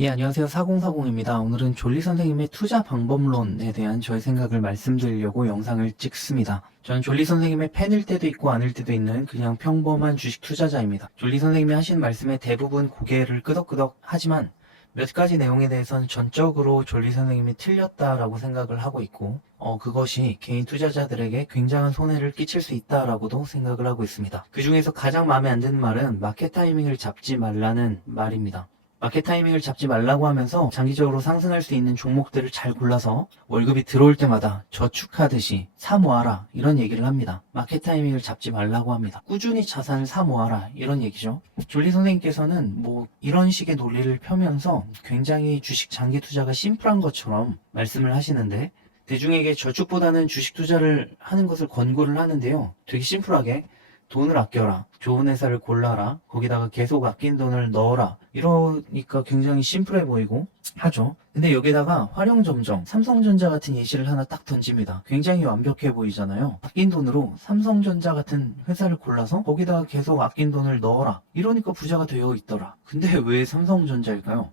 예, 안녕하세요. 4040입니다. 오늘은 졸리 선생님의 투자 방법론에 대한 저의 생각을 말씀드리려고 영상을 찍습니다. 저는 졸리 선생님의 팬일 때도 있고 아닐 때도 있는 그냥 평범한 주식 투자자입니다. 졸리 선생님이 하신 말씀에 대부분 고개를 끄덕끄덕 하지만 몇 가지 내용에 대해서는 전적으로 졸리 선생님이 틀렸다라고 생각을 하고 있고 그것이 개인 투자자들에게 굉장한 손해를 끼칠 수 있다라고도 생각을 하고 있습니다. 그 중에서 가장 마음에 안 드는 말은 마켓 타이밍을 잡지 말라는 말입니다. 마켓 타이밍을 잡지 말라고 하면서 장기적으로 상승할 수 있는 종목들을 잘 골라서 월급이 들어올 때마다 저축하듯이 사 모아라 이런 얘기를 합니다. 마켓 타이밍을 잡지 말라고 합니다. 꾸준히 자산을 사 모아라 이런 얘기죠. 졸리 선생님께서는 이런 식의 논리를 펴면서 굉장히 주식 장기 투자가 심플한 것처럼 말씀을 하시는데 대중에게 저축보다는 주식 투자를 하는 것을 권고를 하는데요. 되게 심플하게 돈을 아껴라. 좋은 회사를 골라라. 거기다가 계속 아낀 돈을 넣어라. 이러니까 굉장히 심플해 보이고 하죠. 근데 여기다가 활용점정, 삼성전자 같은 예시를 하나 딱 던집니다. 굉장히 완벽해 보이잖아요. 아낀 돈으로 삼성전자 같은 회사를 골라서 거기다가 계속 아낀 돈을 넣어라. 이러니까 부자가 되어 있더라. 근데 왜 삼성전자일까요?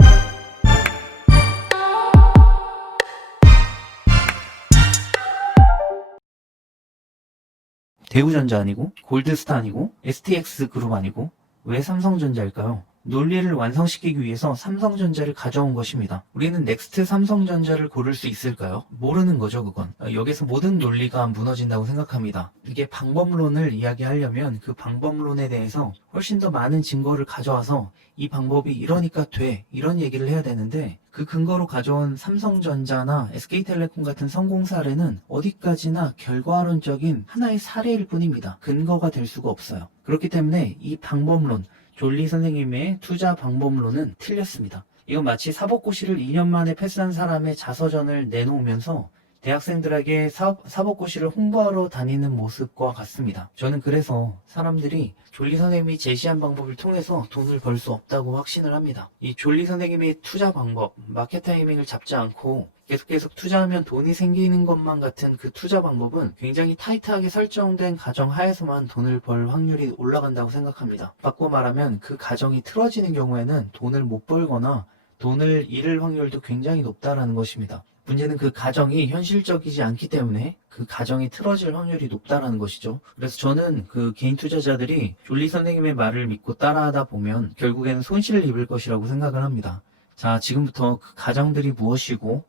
대우전자 아니고 골드스타 아니고 STX 그룹 아니고 왜 삼성전자일까요? 논리를 완성시키기 위해서 삼성전자를 가져온 것입니다. 우리는 넥스트 삼성전자를 고를 수 있을까요? 모르는 거죠, 그건. 여기서 모든 논리가 무너진다고 생각합니다. 이게 방법론을 이야기하려면 그 방법론에 대해서 훨씬 더 많은 증거를 가져와서 이 방법이 이러니까 돼, 이런 얘기를 해야 되는데 그 근거로 가져온 삼성전자나 SK텔레콤 같은 성공 사례는 어디까지나 결과론적인 하나의 사례일 뿐입니다. 근거가 될 수가 없어요. 그렇기 때문에 이 방법론, 졸리 선생님의 투자 방법론은 틀렸습니다. 이건 마치 사법고시를 2년 만에 패스한 사람의 자서전을 내놓으면서 대학생들에게 사법고시를 홍보하러 다니는 모습과 같습니다. 저는 그래서 사람들이 졸리 선생님이 제시한 방법을 통해서 돈을 벌 수 없다고 확신을 합니다. 이 졸리 선생님의 투자 방법, 마켓 타이밍을 잡지 않고 계속 투자하면 돈이 생기는 것만 같은 그 투자 방법은 굉장히 타이트하게 설정된 가정 하에서만 돈을 벌 확률이 올라간다고 생각합니다. 바꿔 말하면 그 가정이 틀어지는 경우에는 돈을 못 벌거나 돈을 잃을 확률도 굉장히 높다라는 것입니다. 문제는 그 가정이 현실적이지 않기 때문에 그 가정이 틀어질 확률이 높다라는 것이죠. 그래서 저는 그 개인 투자자들이 졸리 선생님의 말을 믿고 따라하다 보면 결국에는 손실을 입을 것이라고 생각을 합니다. 자, 지금부터 그 가정들이 무엇이고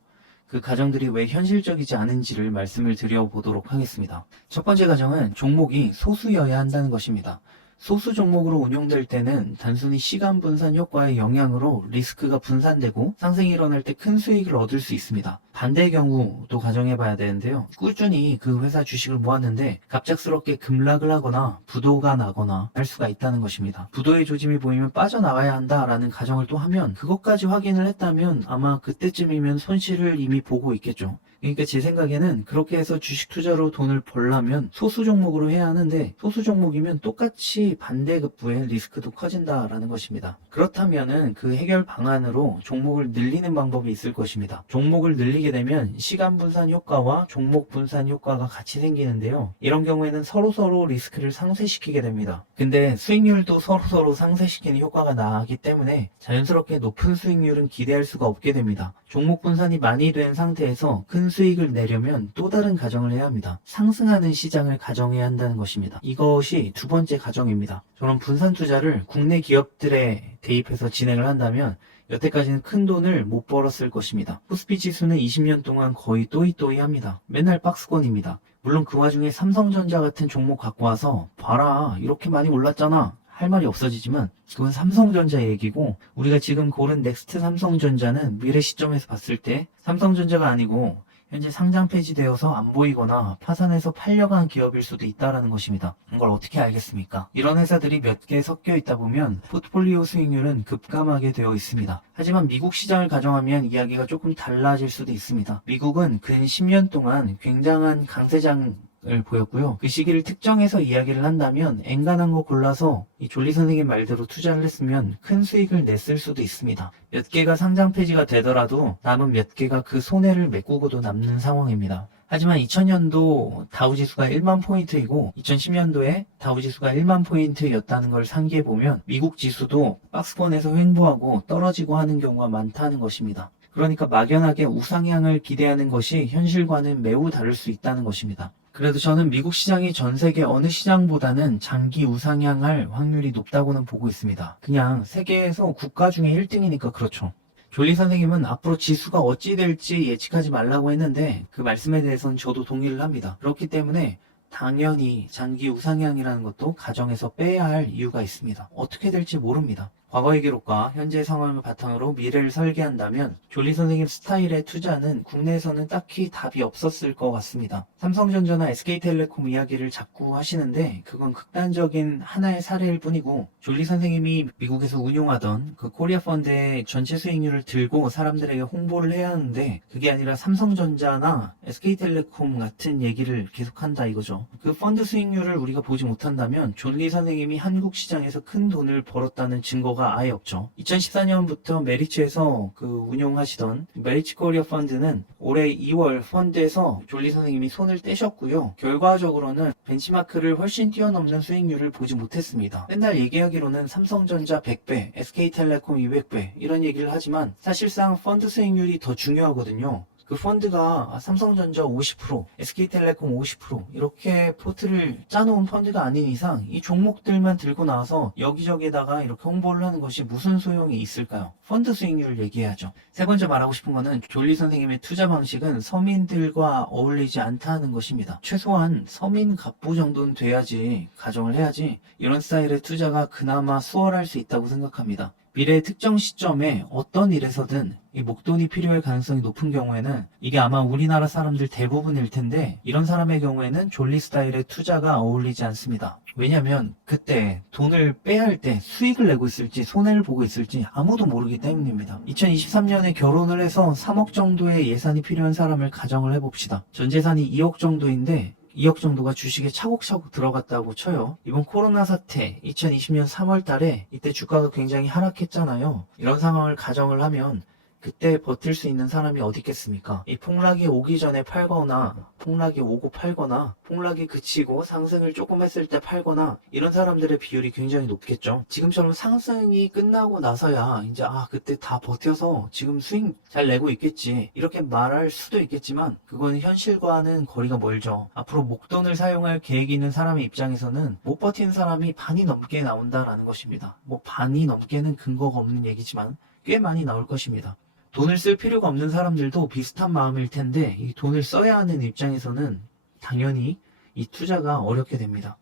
그 가정들이 왜 현실적이지 않은지를 말씀을 드려보도록 하겠습니다. 첫 번째 가정은 종목이 소수여야 한다는 것입니다. 소수 종목으로 운용될 때는 단순히 시간 분산 효과의 영향으로 리스크가 분산되고 상승이 일어날 때 큰 수익을 얻을 수 있습니다. 반대의 경우도 가정해 봐야 되는데요. 꾸준히 그 회사 주식을 모았는데 갑작스럽게 급락을 하거나 부도가 나거나 할 수가 있다는 것입니다. 부도의 조짐이 보이면 빠져나가야 한다라는 가정을 또 하면 그것까지 확인을 했다면 아마 그때쯤이면 손실을 이미 보고 있겠죠. 그러니까 제 생각에는 그렇게 해서 주식 투자로 돈을 벌려면 소수 종목으로 해야 하는데 소수 종목이면 똑같이 반대급부의 리스크도 커진다라는 것입니다. 그렇다면은 그 해결 방안으로 종목을 늘리는 방법이 있을 것입니다. 종목을 늘리게 되면 시간 분산 효과와 종목 분산 효과가 같이 생기는데요. 이런 경우에는 서로 리스크를 상쇄시키게 됩니다. 근데 수익률도 서로 상쇄시키는 효과가 나기 때문에 자연스럽게 높은 수익률은 기대할 수가 없게 됩니다. 종목 분산이 많이 된 상태에서 큰 수익을 내려면 또 다른 가정을 해야 합니다. 상승하는 시장을 가정해야 한다는 것입니다. 이것이 두 번째 가정입니다. 저는 분산 투자를 국내 기업들에 대입해서 진행을 한다면 여태까지는 큰 돈을 못 벌었을 것입니다. 코스피 지수는 20년 동안 거의 또이또이 합니다. 맨날 박스권입니다. 물론 그 와중에 삼성전자 같은 종목 갖고 와서 봐라 이렇게 많이 올랐잖아 할 말이 없어지지만 그건 삼성전자 얘기고 우리가 지금 고른 넥스트 삼성전자는 미래 시점에서 봤을 때 삼성전자가 아니고 현재 상장 폐지되어서 안 보이거나 파산해서 팔려간 기업일 수도 있다는 것입니다. 이걸 어떻게 알겠습니까? 이런 회사들이 몇 개 섞여 있다 보면 포트폴리오 수익률은 급감하게 되어 있습니다. 하지만 미국 시장을 가정하면 이야기가 조금 달라질 수도 있습니다. 미국은 근 10년 동안 굉장한 강세장 을 보였고요. 그 시기를 특정해서 이야기를 한다면 엔간한 거 골라서 이 졸리 선생님 말대로 투자를 했으면 큰 수익을 냈을 수도 있습니다. 몇 개가 상장 폐지가 되더라도 남은 몇 개가 그 손해를 메꾸고도 남는 상황입니다. 하지만 2000년도 다우지수가 1만 포인트이고 2010년도에 다우지수가 1만 포인트였다는 걸 상기해보면 미국 지수도 박스권에서 횡보하고 떨어지고 하는 경우가 많다는 것입니다. 그러니까 막연하게 우상향을 기대하는 것이 현실과는 매우 다를 수 있다는 것입니다. 그래도 저는 미국 시장이 전 세계 어느 시장보다는 장기 우상향할 확률이 높다고는 보고 있습니다. 그냥 세계에서 국가 중에 1등이니까 그렇죠. 졸리 선생님은 앞으로 지수가 어찌 될지 예측하지 말라고 했는데 그 말씀에 대해서는 저도 동의를 합니다. 그렇기 때문에 당연히 장기 우상향이라는 것도 가정에서 빼야 할 이유가 있습니다. 어떻게 될지 모릅니다. 과거의 기록과 현재 상황을 바탕으로 미래를 설계한다면 졸리 선생님 스타일의 투자는 국내에서는 딱히 답이 없었을 것 같습니다. 삼성전자나 SK텔레콤 이야기를 자꾸 하시는데 그건 극단적인 하나의 사례일 뿐이고 졸리 선생님이 미국에서 운용하던 그 코리아 펀드의 전체 수익률을 들고 사람들에게 홍보를 해야 하는데 그게 아니라 삼성전자나 SK텔레콤 같은 얘기를 계속한다 이거죠. 그 펀드 수익률을 우리가 보지 못한다면 졸리 선생님이 한국 시장에서 큰 돈을 벌었다는 증거가 아예 없죠. 2014년부터 메리츠에서 그 운용하시던 메리츠 코리아 펀드는 올해 2월 펀드에서 졸리 선생님이 손을 떼셨고요. 결과적으로는 벤치마크를 훨씬 뛰어넘는 수익률을 보지 못했습니다. 맨날 얘기하기로는 삼성전자 100배, SK텔레콤 200배 이런 얘기를 하지만 사실상 펀드 수익률이 더 중요하거든요. 그 펀드가 삼성전자 50%, SK텔레콤 50% 이렇게 포트를 짜놓은 펀드가 아닌 이상 이 종목들만 들고 나와서 여기저기에다가 이렇게 홍보를 하는 것이 무슨 소용이 있을까요? 펀드 수익률을 얘기해야죠. 세 번째 말하고 싶은 거는 졸리 선생님의 투자 방식은 서민들과 어울리지 않다는 것입니다. 최소한 서민 갑부 정도는 돼야지, 가정을 해야지 이런 스타일의 투자가 그나마 수월할 수 있다고 생각합니다. 미래의 특정 시점에 어떤 일에서든 이 목돈이 필요할 가능성이 높은 경우에는 이게 아마 우리나라 사람들 대부분일 텐데 이런 사람의 경우에는 졸리 스타일의 투자가 어울리지 않습니다. 왜냐면 그때 돈을 빼야 할 때 수익을 내고 있을지 손해를 보고 있을지 아무도 모르기 때문입니다. 2023년에 결혼을 해서 3억 정도의 예산이 필요한 사람을 가정을 해봅시다. 전 재산이 2억 정도인데 2억 정도가 주식에 차곡차곡 들어갔다고 쳐요. 이번 코로나 사태 2020년 3월 달에 이때 주가가 굉장히 하락했잖아요. 이런 상황을 가정을 하면 그때 버틸 수 있는 사람이 어디 있겠습니까? 이 폭락이 오기 전에 팔거나 폭락이 오고 팔거나 폭락이 그치고 상승을 조금 했을 때 팔거나 이런 사람들의 비율이 굉장히 높겠죠. 지금처럼 상승이 끝나고 나서야 이제 그때 다 버텨서 지금 수익 잘 내고 있겠지 이렇게 말할 수도 있겠지만 그건 현실과는 거리가 멀죠. 앞으로 목돈을 사용할 계획이 있는 사람의 입장에서는 못 버티는 사람이 반이 넘게 나온다라는 것입니다. 뭐 반이 넘게는 근거가 없는 얘기지만 꽤 많이 나올 것입니다. 돈을 쓸 필요가 없는 사람들도 비슷한 마음일 텐데 이 돈을 써야 하는 입장에서는 당연히 이 투자가 어렵게 됩니다.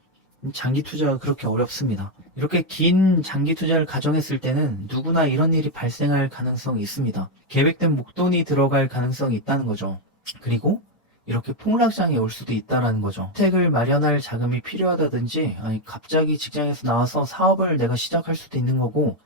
장기 투자가 그렇게 어렵습니다. 이렇게 긴 장기 투자를 가정했을 때는 누구나 이런 일이 발생할 가능성이 있습니다. 계획된 목돈이 들어갈 가능성이 있다는 거죠. 그리고 이렇게 폭락장이 올 수도 있다는 거죠. 주택을 마련할 자금이 필요하다든지 갑자기 직장에서 나와서 사업을 내가 시작할 수도 있는 거고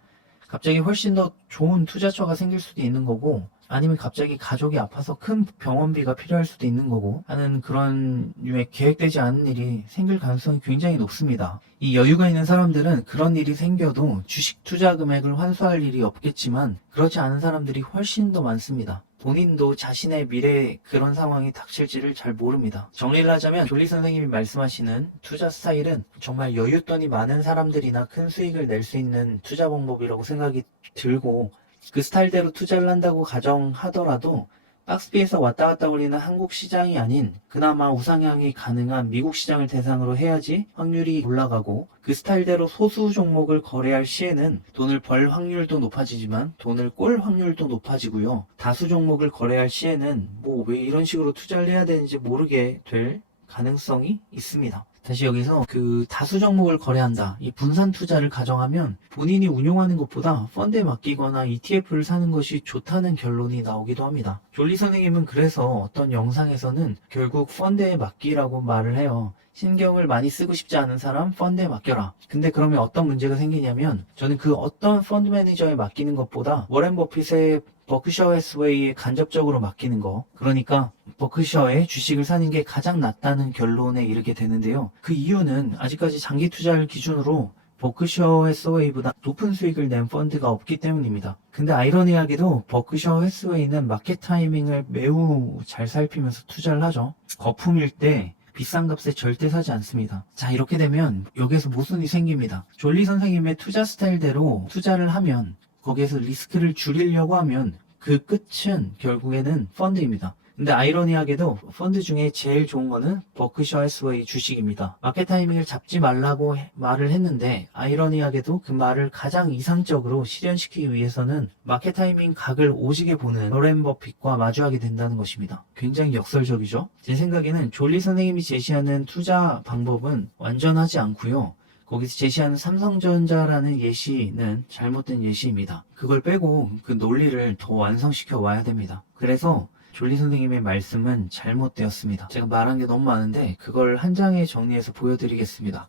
갑자기 훨씬 더 좋은 투자처가 생길 수도 있는 거고 아니면 갑자기 가족이 아파서 큰 병원비가 필요할 수도 있는 거고 하는 그런 류의 계획되지 않은 일이 생길 가능성이 굉장히 높습니다. 이 여유가 있는 사람들은 그런 일이 생겨도 주식 투자 금액을 환수할 일이 없겠지만 그렇지 않은 사람들이 훨씬 더 많습니다. 본인도 자신의 미래에 그런 상황이 닥칠지를 잘 모릅니다. 정리를 하자면 졸리 선생님이 말씀하시는 투자 스타일은 정말 여윳돈이 많은 사람들이나 큰 수익을 낼 수 있는 투자 방법이라고 생각이 들고 그 스타일대로 투자를 한다고 가정하더라도 박스비에서 왔다 갔다 걸리는 한국 시장이 아닌 그나마 우상향이 가능한 미국 시장을 대상으로 해야지 확률이 올라가고 그 스타일대로 소수 종목을 거래할 시에는 돈을 벌 확률도 높아지지만 돈을 꼴 확률도 높아지고요. 다수 종목을 거래할 시에는 뭐 왜 이런 식으로 투자를 해야 되는지 모르게 될 가능성이 있습니다. 다시 여기서 그 다수 종목을 거래한다. 이 분산 투자를 가정하면 본인이 운용하는 것보다 펀드에 맡기거나 ETF를 사는 것이 좋다는 결론이 나오기도 합니다. 졸리 선생님은 그래서 어떤 영상에서는 결국 펀드에 맡기라고 말을 해요. 신경을 많이 쓰고 싶지 않은 사람 펀드에 맡겨라. 근데 그러면 어떤 문제가 생기냐면 저는 그 어떤 펀드 매니저에 맡기는 것보다 워렌 버핏의 버크셔 해스웨이에 간접적으로 맡기는 거, 그러니까 버크셔의 주식을 사는 게 가장 낫다는 결론에 이르게 되는데요. 그 이유는 아직까지 장기 투자를 기준으로 버크셔 해서웨이보다 높은 수익을 낸 펀드가 없기 때문입니다. 근데 아이러니하게도 버크셔 해서웨이는 마켓 타이밍을 매우 잘 살피면서 투자를 하죠. 거품일 때 비싼 값에 절대 사지 않습니다. 자, 이렇게 되면 여기에서 모순이 생깁니다. 졸리 선생님의 투자 스타일대로 투자를 하면 거기에서 리스크를 줄이려고 하면 그 끝은 결국에는 펀드입니다. 근데 아이러니하게도 펀드 중에 제일 좋은 거는 버크셔 해서웨이 주식입니다. 마켓 타이밍을 잡지 말라고 말을 했는데 아이러니하게도 그 말을 가장 이상적으로 실현시키기 위해서는 마켓 타이밍 각을 오지게 보는 워렌 버핏과 마주하게 된다는 것입니다. 굉장히 역설적이죠? 제 생각에는 졸리 선생님이 제시하는 투자 방법은 완전하지 않고요. 거기서 제시하는 삼성전자라는 예시는 잘못된 예시입니다. 그걸 빼고 그 논리를 더 완성시켜 와야 됩니다. 그래서 졸리 선생님의 말씀은 잘못되었습니다. 제가 말한 게 너무 많은데 그걸 한 장에 정리해서 보여드리겠습니다.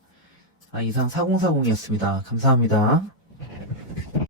이상 4040이었습니다. 감사합니다.